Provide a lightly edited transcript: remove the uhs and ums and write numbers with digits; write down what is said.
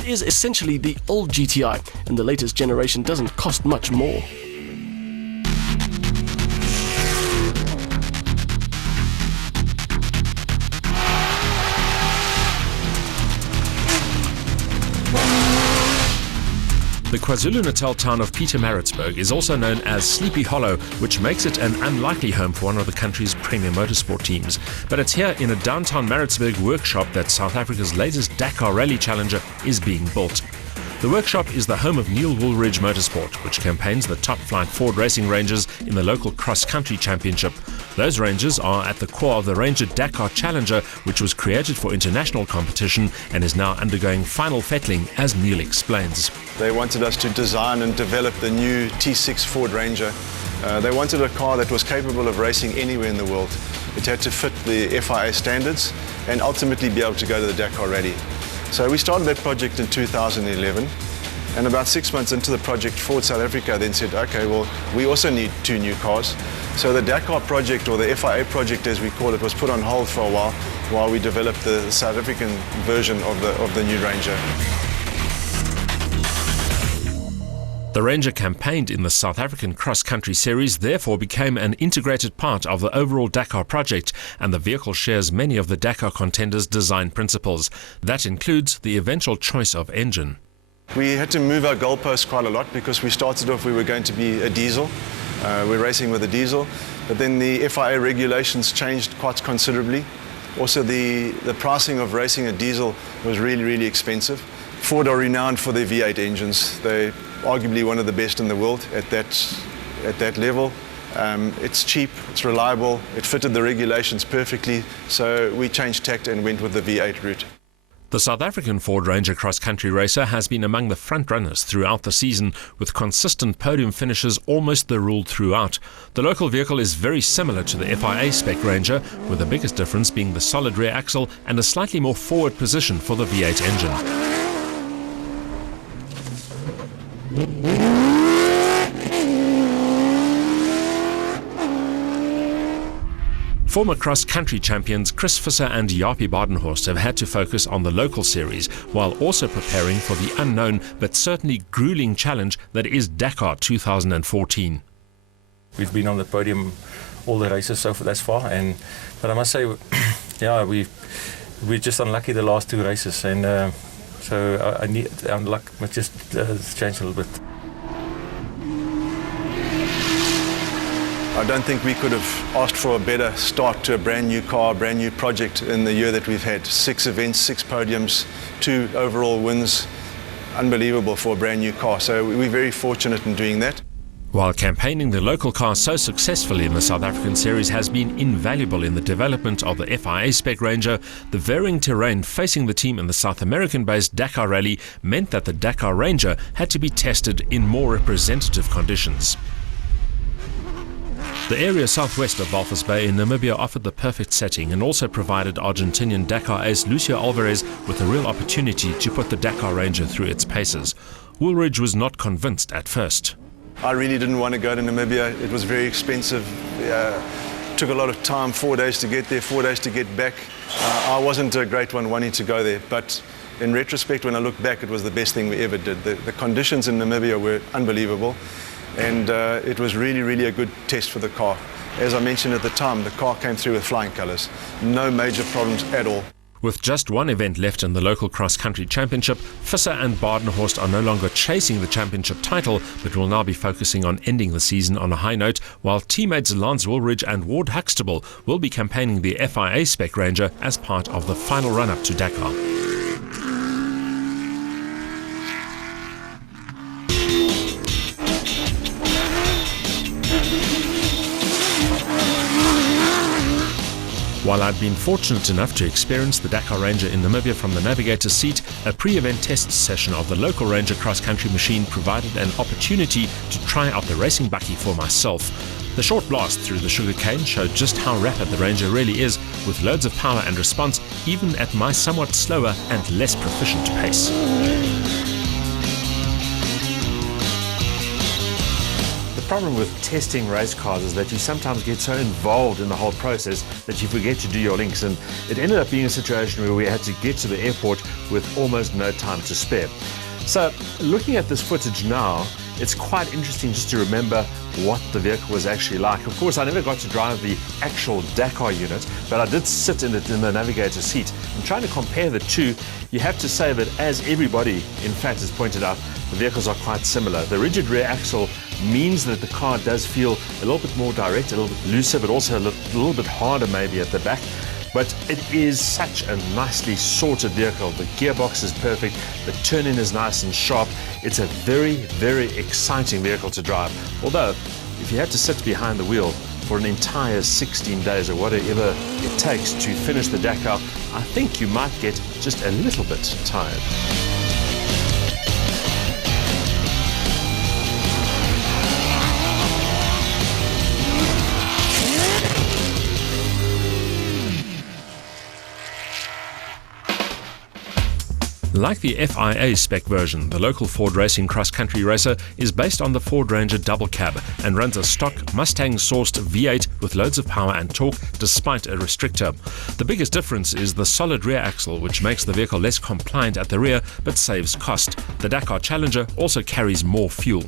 it is essentially the old GTI, and the latest generation doesn't cost much more. The KwaZulu-Natal town of Pietermaritzburg is also known as Sleepy Hollow, which makes it an unlikely home for one of the country's premier motorsport teams. But it's here in a downtown Maritzburg workshop that South Africa's latest Dakar Rally challenger is being built. The workshop is the home of Neil Woolridge Motorsport, which campaigns the top flight Ford racing ranges in the local cross-country championship. Those ranges are at the core of the Ranger Dakar Challenger, which was created for international competition and is now undergoing final fettling, as Neil explains. They wanted us to design and develop the new T6 Ford Ranger. They wanted a car that was capable of racing anywhere in the world. It had to fit the FIA standards and ultimately be able to go to the Dakar Rally. So we started that project in 2011, and about 6 months into the project, Ford South Africa then said, okay, well, we also need 2 new cars. So the Dakar project, or the FIA project as we call it, was put on hold for a while we developed the South African version of the new Ranger. The Ranger campaigned in the South African cross-country series therefore became an integrated part of the overall Dakar project, and the vehicle shares many of the Dakar contenders' design principles. That includes the eventual choice of engine. We had to move our goalposts quite a lot because we started off, we were going to be a diesel. We're racing with a diesel, but then the FIA regulations changed quite considerably. Also, the pricing of racing a diesel was really, really expensive. Ford are renowned for their V8 engines. They're arguably one of the best in the world at that level. It's cheap, it's reliable, it fitted the regulations perfectly, so we changed tact and went with the V8 route. The South African Ford Ranger cross-country racer has been among the front-runners throughout the season, with consistent podium finishes almost the rule throughout. The local vehicle is very similar to the FIA spec Ranger, with the biggest difference being the solid rear axle and a slightly more forward position for the V8 engine. Former cross-country champions Chris Visser and Jaapie Badenhorst have had to focus on the local series, while also preparing for the unknown but certainly grueling challenge that is Dakar 2014. We've been on the podium all the races so far thus far, but I must say, yeah, we're just unlucky the last 2 races, and so our luck must just change a little bit. I don't think we could have asked for a better start to a brand new car, brand new project in the year that we've had. 6 events, 6 podiums, 2 overall wins. Unbelievable for a brand new car. So we're very fortunate in doing that. While campaigning the local car so successfully in the South African series has been invaluable in the development of the FIA spec Ranger, the varying terrain facing the team in the South American-based Dakar Rally meant that the Dakar Ranger had to be tested in more representative conditions. The area southwest of Walvis Bay in Namibia offered the perfect setting and also provided Argentinian Dakar ace Lucio Alvarez with a real opportunity to put the Dakar Ranger through its paces. Woolridge was not convinced at first. I really didn't want to go to Namibia. It was very expensive. Took a lot of time, 4 days to get there, 4 days to get back. I wasn't a great one wanting to go there, but in retrospect, when I look back, it was the best thing we ever did. The conditions in Namibia were unbelievable. And it was really, really a good test for the car. As I mentioned at the time, the car came through with flying colours. No major problems at all. With just one event left in the local cross-country championship, Visser and Badenhorst are no longer chasing the championship title, but will now be focusing on ending the season on a high note, while teammates Lance Woolridge and Ward Huxtable will be campaigning the FIA spec Ranger as part of the final run-up to Dakar. While I'd been fortunate enough to experience the Dakar Ranger in Namibia from the navigator's seat, a pre-event test session of the local Ranger cross-country machine provided an opportunity to try out the racing bakkie for myself. The short blast through the sugarcane showed just how rapid the Ranger really is, with loads of power and response, even at my somewhat slower and less proficient pace. The problem with testing race cars is that you sometimes get so involved in the whole process that you forget to do your links, and it ended up being a situation where we had to get to the airport with almost no time to spare. So looking at this footage now, it's quite interesting just to remember what the vehicle was actually like. Of course, I never got to drive the actual Dakar unit, but I did sit in the navigator seat. And trying to compare the two, you have to say that, as everybody in fact has pointed out, the vehicles are quite similar. The rigid rear axle means that the car does feel a little bit more direct, a little bit looser, but also a little bit harder maybe at the back. But it is such a nicely sorted vehicle. The gearbox is perfect, the turn-in is nice and sharp. It's a very, very exciting vehicle to drive. Although, if you had to sit behind the wheel for an entire 16 days or whatever it takes to finish the Dakar, I think you might get just a little bit tired. Like the FIA spec version, the local Ford Racing cross-country racer is based on the Ford Ranger double cab and runs a stock Mustang-sourced V8 with loads of power and torque despite a restrictor. The biggest difference is the solid rear axle, which makes the vehicle less compliant at the rear but saves cost. The Dakar Challenger also carries more fuel.